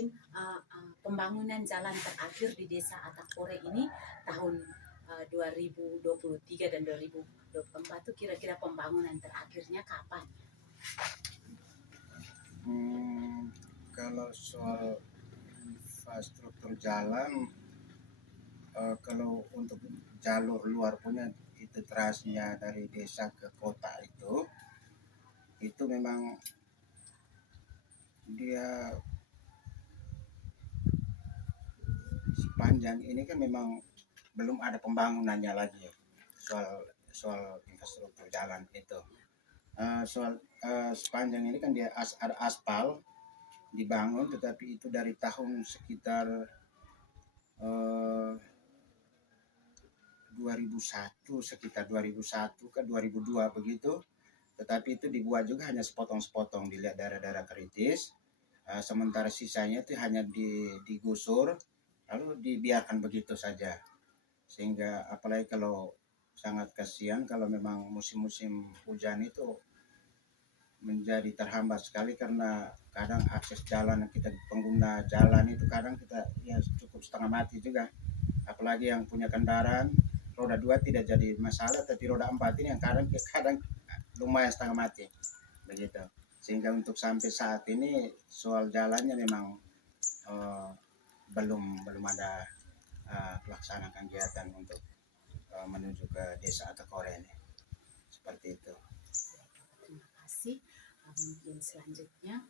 mungkin pembangunan jalan terakhir di Desa Atakore ini tahun 2023 dan 2024 itu kira-kira pembangunan terakhirnya kapan? Kalau soal infrastruktur jalan, kalau untuk jalur luar punya itu trasnya dari desa ke kota itu memang dia sepanjang ini kan memang belum ada pembangunannya lagi ya, soal infrastruktur jalan itu. Sepanjang ini kan dia ada aspal dibangun, tetapi itu dari tahun sekitar 2001 ke 2002 begitu, tetapi itu dibuat juga hanya sepotong-sepotong, dilihat daerah-daerah kritis, sementara sisanya itu hanya digusur lalu dibiarkan begitu saja, sehingga apalagi kalau sangat kasihan kalau memang musim-musim hujan itu menjadi terhambat sekali, karena kadang akses jalan kita pengguna jalan itu kadang kita ya cukup setengah mati juga, apalagi yang punya kendaraan roda 2 tidak jadi masalah, tapi roda 4 ini yang kadang lumayan setengah mati begitu. Sehingga untuk sampai saat ini soal jalannya memang belum ada pelaksanaan kegiatan untuk menuju ke desa Atakore ini, seperti itu. Terima kasih. Mungkin selanjutnya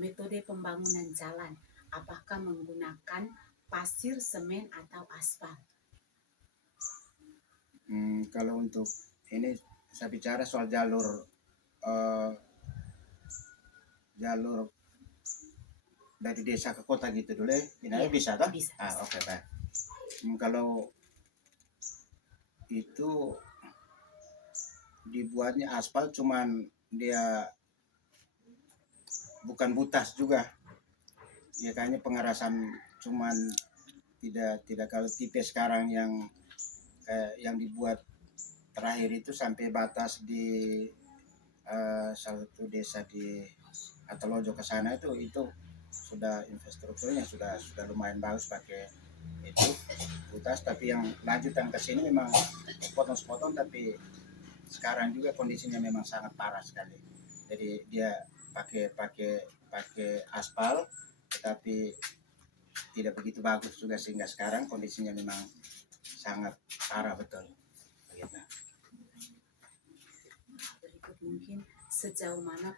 metode pembangunan jalan, apakah menggunakan pasir, semen atau aspal? Kalau untuk ini saya bicara soal jalur dari desa ke kota gitu dulu ya, bisa kan? Bisa. Oke, baik. Kalau itu dibuatnya aspal, cuman dia bukan butas juga, dia kayaknya pengerasan, cuman tidak kalau tipe sekarang yang dibuat terakhir itu sampai batas di salah satu desa di Atalojo ke sana itu sudah infrastrukturnya sudah lumayan bagus pakai itu butas, tapi yang lanjutan ke sini memang sepotong-sepotong, tapi sekarang juga kondisinya memang sangat parah sekali. Jadi dia pakai aspal tetapi tidak begitu bagus juga, sehingga sekarang kondisinya memang sangat parah betul. Begitu. Berikut mungkin sejauh mana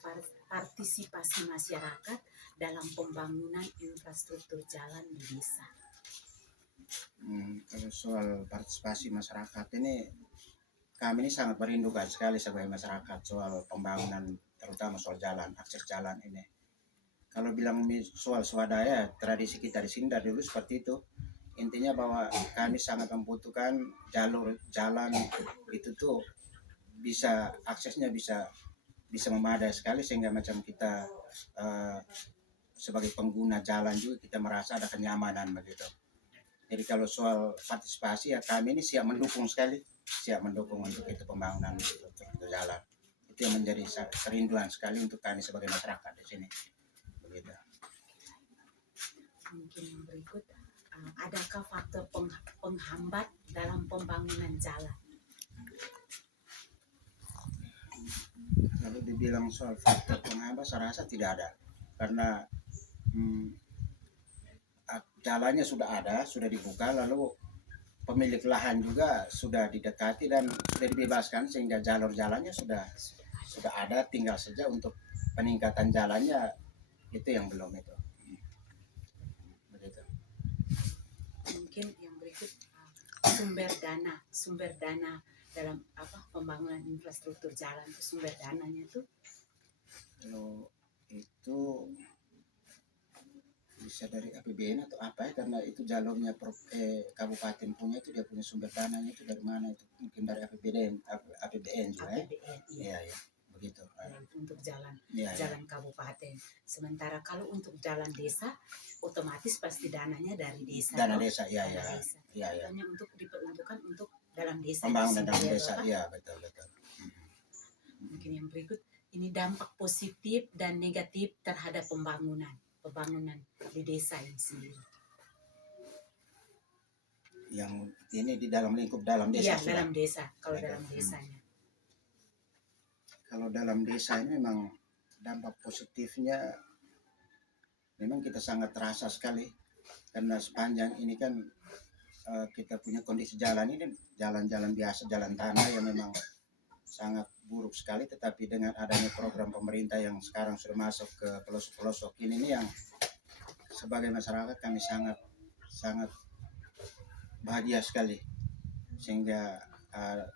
partisipasi masyarakat dalam pembangunan infrastruktur jalan di desa? Kalau soal partisipasi masyarakat ini, kami ini sangat merindukan sekali sebagai masyarakat soal pembangunan, terutama soal jalan, akses jalan ini. Kalau bilang soal swadaya, tradisi kita di sini dari dulu seperti itu. Intinya bahwa kami sangat membutuhkan jalur jalan itu tuh bisa aksesnya bisa memadai sekali, sehingga macam kita sebagai pengguna jalan juga kita merasa ada kenyamanan begitu. Jadi kalau soal partisipasi ya kami ini siap mendukung untuk itu pembangunan untuk jalan. Itu yang menjadi kerinduan sekali untuk kami sebagai masyarakat di sini. Begitu. Mungkin yang berikut, adakah faktor penghambat dalam pembangunan jalan? Kalau dibilang soal faktor penghambat, saya rasa tidak ada, karena jalannya sudah dibuka, lalu pemilik lahan juga sudah didekati dan sudah dibebaskan, sehingga jalur jalannya sudah ada, tinggal saja untuk peningkatan jalannya itu yang belum itu. Begitu. Mungkin yang berikut, sumber dana dalam pembangunan infrastruktur jalan, sumber dananya itu? Kalau itu bisa dari APBN atau apa ya, karena itu jalurnya kabupaten punya, itu dia punya sumber dananya itu dari mana, itu mungkin dari APBN juga ya. Iya, begitu. Untuk jalan ya. Kabupaten. Sementara kalau untuk jalan desa otomatis pasti dananya dari desa. Dana desa, iya. Hanya untuk diperuntukkan untuk dalam desa. Pembangunan dalam desa, iya betul. Mungkin yang berikut, ini dampak positif dan negatif terhadap pembangunan pembangunan di desa ini sendiri. Yang ini di dalam lingkup dalam desa Iya, sudah. dalam desa. Kalau Ada. dalam desanya. Kalau dalam desa ini memang dampak positifnya memang kita sangat terasa sekali, karena sepanjang ini kan kita punya kondisi jalan ini jalan-jalan biasa, jalan tanah yang memang sangat buruk sekali, tetapi dengan adanya program pemerintah yang sekarang sudah masuk ke pelosok-pelosok ini nih, yang sebagai masyarakat kami sangat bahagia sekali, sehingga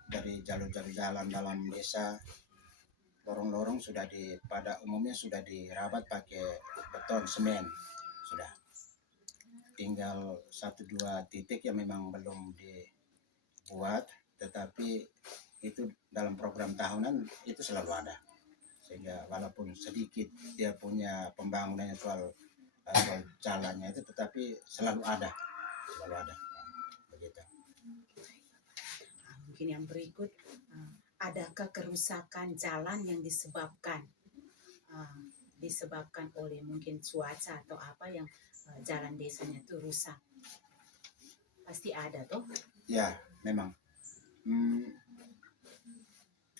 dari jalur-jalur jalan dalam desa, lorong-lorong sudah pada umumnya sudah dirabat pakai beton semen, sudah tinggal 1-2 titik yang memang belum dibuat, tetapi itu dalam program tahunan itu selalu ada, sehingga walaupun sedikit dia punya pembangunannya soal jalannya itu, tetapi selalu ada begitu. Mungkin yang berikut, adakah kerusakan jalan yang disebabkan oleh mungkin cuaca atau apa yang jalan desanya itu rusak? Pasti ada toh? Ya, memang.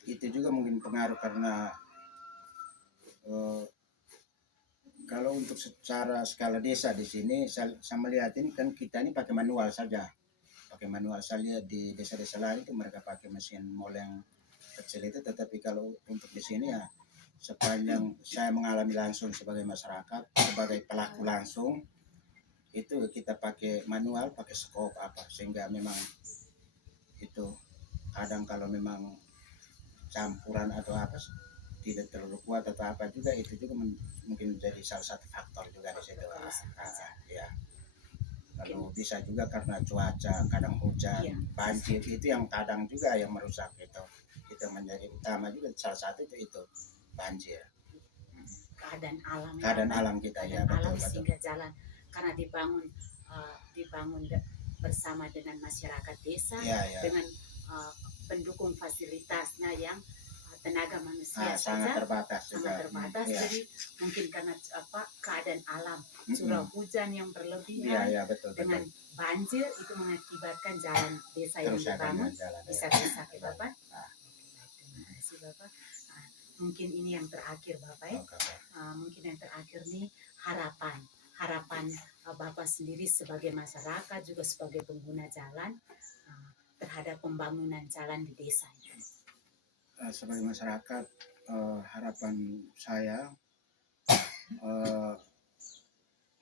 Itu juga mungkin pengaruh karena kalau untuk secara skala desa di sini saya melihat ini kan kita ini pakai manual saja. Di desa-desa lain itu mereka pakai mesin mol yang kecil itu, tetapi kalau untuk di sini ya sepanjang saya mengalami langsung sebagai masyarakat, sebagai pelaku langsung, itu kita pakai manual, pakai skop apa, sehingga memang itu kadang kalau memang campuran atau apa tidak terlalu kuat atau apa juga, itu juga mungkin menjadi salah satu faktor juga di situ. Ya. Lalu bisa juga karena cuaca, kadang hujan, banjir, itu yang kadang juga yang merusak itu menjadi utama juga, salah satu itu banjir. Keadaan alam. Keadaan alam kita ya, betul. betul. Sehingga jalan karena dibangun bersama dengan masyarakat desa, dengan pendukung fasilitasnya yang tenaga manusia sangat terbatas. Jadi mungkin karena keadaan alam, curah hujan yang berlebihan, betul. Dengan banjir itu mengakibatkan jalan desa yang dibangun bisa rusak ya Bapak. Terima kasih Bapak. Mungkin ini yang terakhir Bapak ya. Mungkin yang terakhir nih harapan Bapak sendiri sebagai masyarakat, juga sebagai pengguna jalan terhadap pembangunan jalan di desa. Sebagai masyarakat, harapan saya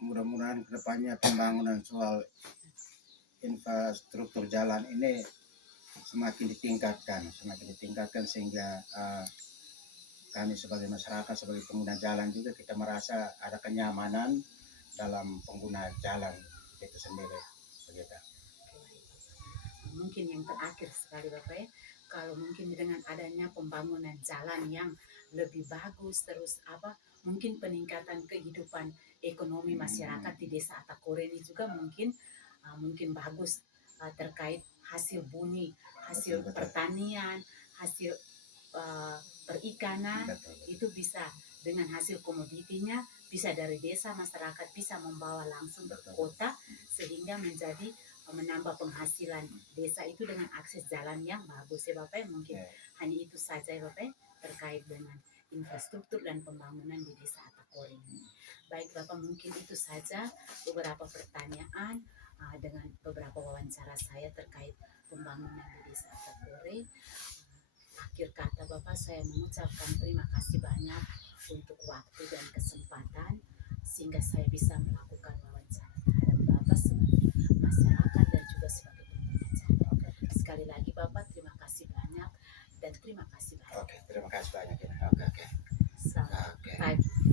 mudah-mudahan kedepannya pembangunan soal infrastruktur jalan ini semakin ditingkatkan sehingga kami sebagai masyarakat, sebagai pengguna jalan juga kita merasa ada kenyamanan dalam pengguna jalan itu sendiri. Begitu. Mungkin yang terakhir sekali Bapak ya, kalau mungkin dengan adanya pembangunan jalan yang lebih bagus, terus mungkin peningkatan kehidupan ekonomi masyarakat di desa Atakore ini juga mungkin bagus, terkait hasil bumi, hasil pertanian, hasil perikanan. Itu bisa dengan hasil komoditinya bisa dari desa, masyarakat bisa membawa langsung ke kota, sehingga menambah penghasilan desa itu dengan akses jalan yang bagus ya Bapak. Mungkin hanya itu saja ya Bapak terkait dengan infrastruktur dan pembangunan di desa Atakore. Baik Bapak, mungkin itu saja beberapa pertanyaan dengan beberapa wawancara saya terkait pembangunan di desa Atakore. Akhir kata Bapak, saya mengucapkan terima kasih banyak untuk waktu dan kesempatan sehingga saya bisa melakukan wawancara terhadap Bapak sebagai masyarakat dan juga sebagai pengguna jalan. Sekali lagi Bapak, terima kasih banyak dan terima kasih banyak. Terima kasih banyak. Selamat pagi.